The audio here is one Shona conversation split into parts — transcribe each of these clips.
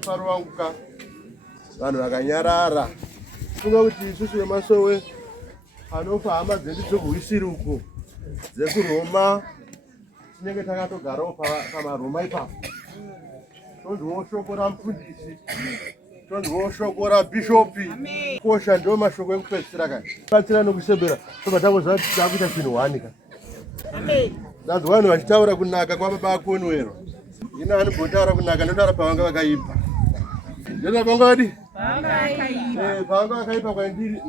mufaro wangu ka vanhu vakanyarara. Funga kuti isusu veMasowe anofa hama dzedu dzokuisiri uko dzekuRoma tinenge takatogarawo pamaroma ipapo. Tonzwawo shoko ramufundisi, tonzwawo shoko rabhishopi. Kosha ndio mashoko ekupedzisira kaya. Batsira nokusebera tobva takuziva kuti takuita chinhu wani ka. Ndanzwa vanhu vachitaura kunaka kwababa akonwerwa. Ina vanobhotaura kunaka ndotaura pavanga vakaipa. Ndotaura pavanga vadi? Pavanga vakaipa kwandiri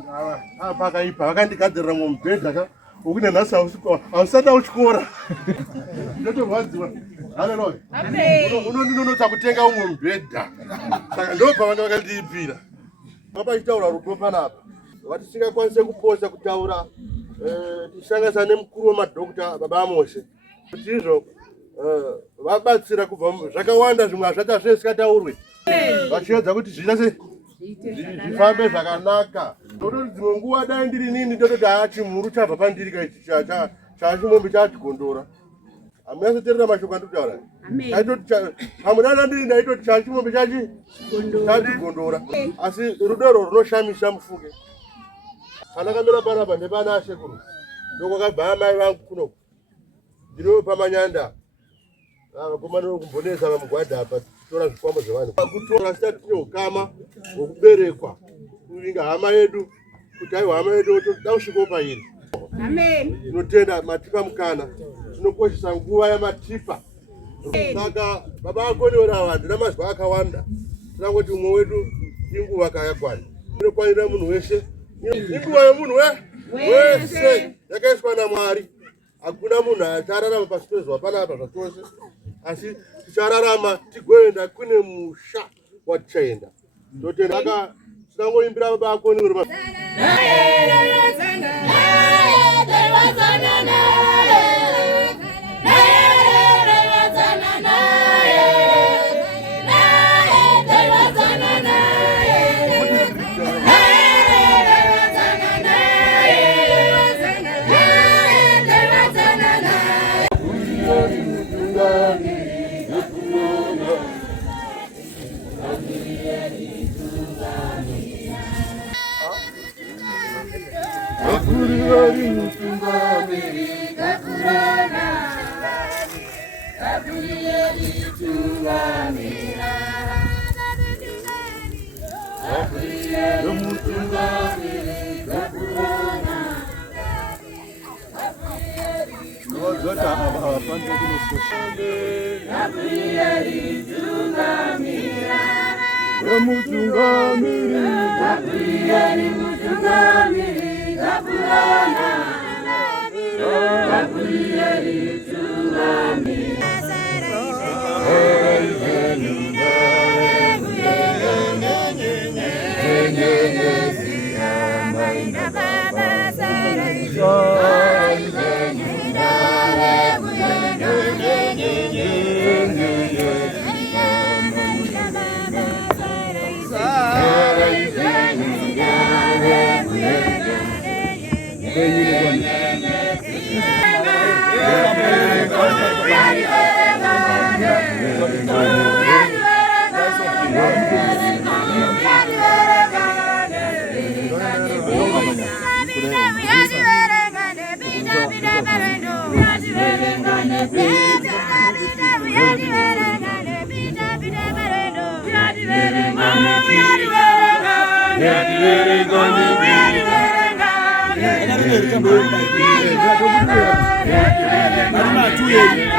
pakaipa vakandigadzirira mumubhedha ka wokuti nhasi hausati auchikora. Ndotorwadziwa. Haleluya. Unondinonotsa kutenga umwe mubhedha. Saka ndobva vanga vakandiipira. Vapachitaura rudo panapa. Vatisingakwanise kuposa kutaura tisanganisa nemukuru wemadhokota baba Amoshe. Kuti izvo vabatsira kubva zvakawanda zvimwe hazvati zvisikataurwe. Vachiedza kuti zviite zvifambe zvakanaka. Ndototi dzimwe nguva dai ndiri nini ndototi chimhuru chabva pandiri chachimombe chachigondora. Hamunasoteerera mashoko andikutaura. Hamudana ndiri ndaitoti chachimombe chachigondora. Asi rudo runoshamisa mufuke. Kana kamera panapa ndepana ashekuru. Ndokwakabva amai vangu kuno. Ndiro pamanyanda. Vakomana kumbonesa vamugwadha apa tora zvikwambo zvevanhu. Kutora sita tine ukama hwokuberekwa. Kuvinga hama yedu kuti aiwa hama yedu toda kusvikawo pairi. Amen. Tinotenda matipa mukana. Tinokoshesa nguva yamatipa. Saka baba akonewera handina mazwa akawanda. Tinangoti umwe wedu inguva kayakwana. Inokwanira munhu weshe. Inguva yemunhu wese yakaiswa naMwari. Hakuna munhu achararama pasi pezuva panapa zvachose. Asi tichararama tigoenda kune musha watichaenda. Totenda tinangoimbira baba akonewera. Very